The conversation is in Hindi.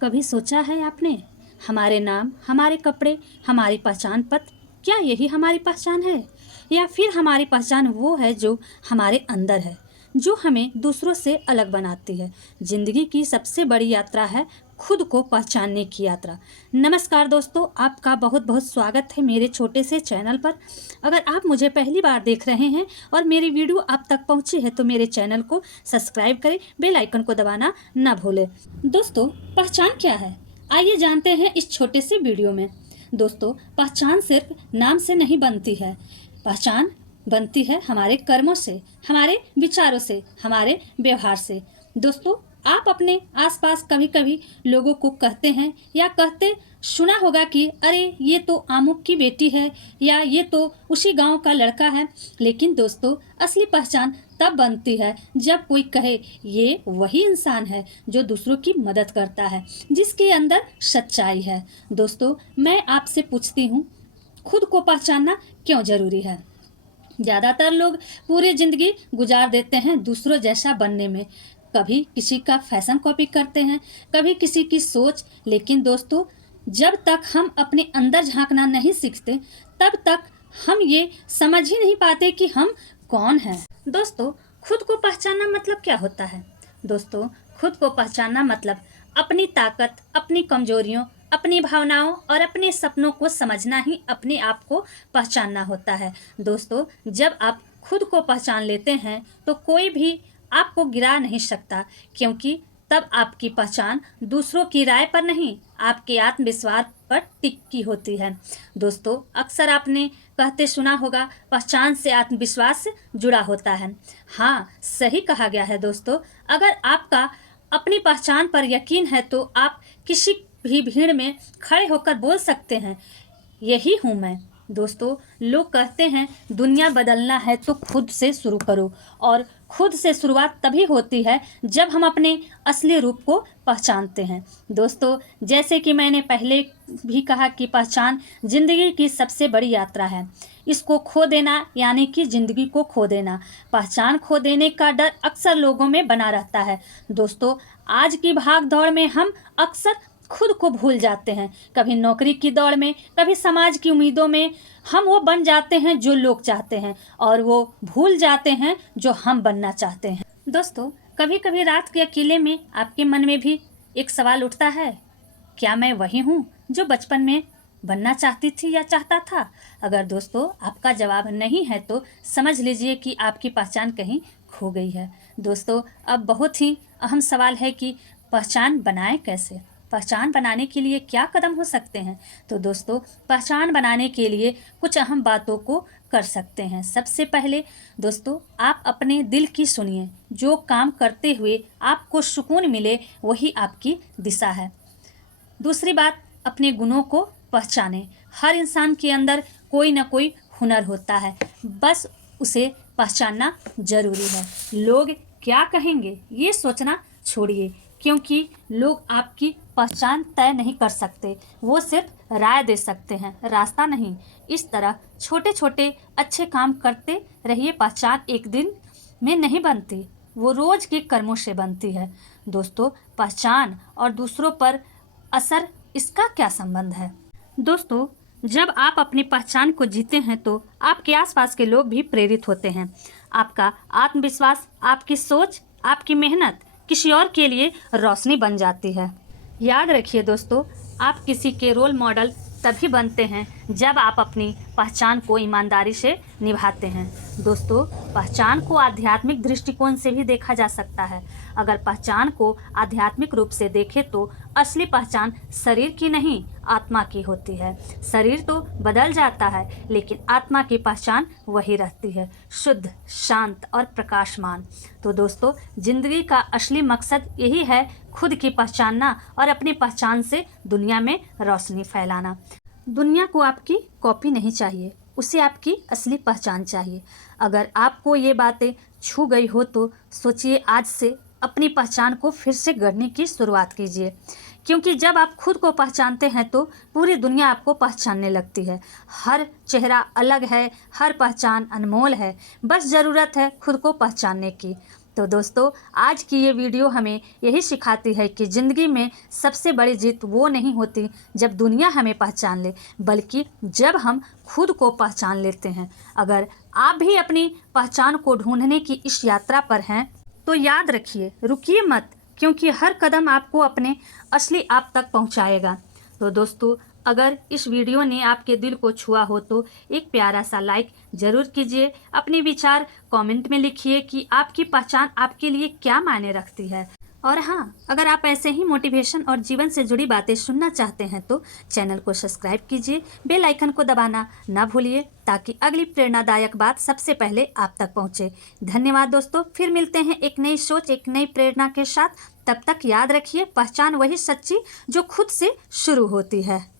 कभी सोचा है आपने, हमारे नाम, हमारे कपड़े, हमारी पहचान पत्र, क्या यही हमारी पहचान है? या फिर हमारी पहचान वो है जो हमारे अंदर है, जो हमें दूसरों से अलग बनाती है? जिंदगी की सबसे बड़ी यात्रा है खुद को पहचानने की यात्रा। नमस्कार दोस्तों, आपका बहुत बहुत स्वागत है मेरे छोटे से चैनल पर। अगर आप मुझे पहली बार देख रहे हैं और मेरी वीडियो आप तक पहुंची है तो मेरे चैनल को सब्सक्राइब करें, बेल आइकन को दबाना ना भूलें। दोस्तों, पहचान क्या है, आइए जानते हैं इस छोटे से वीडियो में। दोस्तों, पहचान सिर्फ नाम से नहीं बनती है। पहचान बनती है हमारे कर्मों से, हमारे विचारों से, हमारे व्यवहार से। दोस्तों, आप अपने आसपास कभी कभी लोगों को कहते हैं या कहते सुना होगा कि अरे ये तो अमुक की बेटी है या ये तो उसी गांव का लड़का है। लेकिन दोस्तों, असली पहचान तब बनती है जब कोई कहे ये वही इंसान है जो दूसरों की मदद करता है, जिसके अंदर सच्चाई है। दोस्तों, मैं आपसे पूछती हूँ, खुद को पहचानना क्यों जरूरी है? ज़्यादातर लोग पूरी जिंदगी गुजार देते हैं दूसरों जैसा बनने में। कभी किसी का फैशन कॉपी करते हैं, कभी किसी की सोच। लेकिन दोस्तों, जब तक हम अपने अंदर झांकना नहीं सीखते, तब तक हम ये समझ ही नहीं पाते कि हम कौन हैं। दोस्तों, खुद को पहचानना मतलब क्या होता है? दोस्तों, खुद को पहचानना मतलब अपनी ताकत, अपनी कमजोरियों, अपनी भावनाओं और अपने सपनों को समझना ही अपने आप को पहचानना होता है। दोस्तों, जब आप खुद को पहचान लेते हैं तो कोई भी आपको गिरा नहीं सकता, क्योंकि तब आपकी पहचान दूसरों की राय पर नहीं, आपके आत्मविश्वास पर टिकी होती है। दोस्तों, अक्सर आपने कहते सुना होगा, पहचान से आत्मविश्वास जुड़ा होता है। हाँ, सही कहा गया है दोस्तों। अगर आपका अपनी पहचान पर यकीन है तो आप किसी भी भीड़ में खड़े होकर बोल सकते हैं, यही हूँ मैं। दोस्तों, लोग कहते हैं दुनिया बदलना है तो खुद से शुरू करो, और खुद से शुरुआत तभी होती है जब हम अपने असली रूप को पहचानते हैं। दोस्तों, जैसे कि मैंने पहले भी कहा कि पहचान जिंदगी की सबसे बड़ी यात्रा है। इसको खो देना यानी कि जिंदगी को खो देना। पहचान खो देने का डर अक्सर लोगों में बना रहता है। दोस्तों, आज की भाग दौड़ में हम अक्सर खुद को भूल जाते हैं। कभी नौकरी की दौड़ में, कभी समाज की उम्मीदों में हम वो बन जाते हैं जो लोग चाहते हैं, और वो भूल जाते हैं जो हम बनना चाहते हैं। दोस्तों, कभी कभी रात के अकेले में आपके मन में भी एक सवाल उठता है, क्या मैं वही हूँ जो बचपन में बनना चाहती थी या चाहता था? अगर दोस्तों आपका जवाब नहीं है तो समझ लीजिए कि आपकी पहचान कहीं खो गई है। दोस्तों, अब बहुत ही अहम सवाल है कि पहचान बनाएं कैसे? पहचान बनाने के लिए क्या कदम हो सकते हैं? तो दोस्तों, पहचान बनाने के लिए कुछ अहम बातों को कर सकते हैं। सबसे पहले दोस्तों, आप अपने दिल की सुनिए। जो काम करते हुए आपको सुकून मिले वही आपकी दिशा है। दूसरी बात, अपने गुणों को पहचानें। हर इंसान के अंदर कोई ना कोई हुनर होता है, बस उसे पहचानना जरूरी है। लोग क्या कहेंगे ये सोचना छोड़िए, क्योंकि लोग आपकी पहचान तय नहीं कर सकते, वो सिर्फ राय दे सकते हैं, रास्ता नहीं। इस तरह छोटे छोटे अच्छे काम करते रहिए। पहचान एक दिन में नहीं बनती, वो रोज के कर्मों से बनती है। दोस्तों, पहचान और दूसरों पर असर, इसका क्या संबंध है? दोस्तों, जब आप अपनी पहचान को जीते हैं तो आपके आसपास के लोग भी प्रेरित होते हैं। आपका आत्मविश्वास, आपकी सोच, आपकी मेहनत किसी और के लिए रोशनी बन जाती है। याद रखिए दोस्तों, आप किसी के रोल मॉडल तभी बनते हैं जब आप अपनी पहचान को ईमानदारी से निभाते हैं। दोस्तों, पहचान को आध्यात्मिक दृष्टिकोण से भी देखा जा सकता है। अगर पहचान को आध्यात्मिक रूप से देखें तो असली पहचान शरीर की नहीं, आत्मा की होती है। शरीर तो बदल जाता है, लेकिन आत्मा की पहचान वही रहती है, शुद्ध, शांत और प्रकाशमान। तो दोस्तों, जिंदगी का असली मकसद यही है, खुद की पहचानना और अपनी पहचान से दुनिया में रोशनी फैलाना। दुनिया को आपकी कॉपी नहीं चाहिए, उसे आपकी असली पहचान चाहिए। अगर आपको ये बातें छू गई हो तो सोचिए, आज से अपनी पहचान को फिर से गढ़ने की शुरुआत कीजिए, क्योंकि जब आप खुद को पहचानते हैं तो पूरी दुनिया आपको पहचानने लगती है। हर चेहरा अलग है, हर पहचान अनमोल है, बस ज़रूरत है खुद को पहचानने की। तो दोस्तों, आज की ये वीडियो हमें यही सिखाती है कि ज़िंदगी में सबसे बड़ी जीत वो नहीं होती जब दुनिया हमें पहचान ले, बल्कि जब हम खुद को पहचान लेते हैं। अगर आप भी अपनी पहचान को ढूंढने की इस यात्रा पर हैं तो याद रखिए, रुकिए मत, क्योंकि हर कदम आपको अपने असली आप तक पहुंचाएगा। तो दोस्तों, अगर इस वीडियो ने आपके दिल को छुआ हो तो एक प्यारा सा लाइक ज़रूर कीजिए। अपने विचार कमेंट में लिखिए कि आपकी पहचान आपके लिए क्या मायने रखती है। और हाँ, अगर आप ऐसे ही मोटिवेशन और जीवन से जुड़ी बातें सुनना चाहते हैं तो चैनल को सब्सक्राइब कीजिए, बेल आइकन को दबाना ना भूलिए, ताकि अगली प्रेरणादायक बात सबसे पहले आप तक पहुंचे। धन्यवाद दोस्तों, फिर मिलते हैं एक नई सोच, एक नई प्रेरणा के साथ। तब तक याद रखिए, पहचान वही सच्ची जो खुद से शुरू होती है।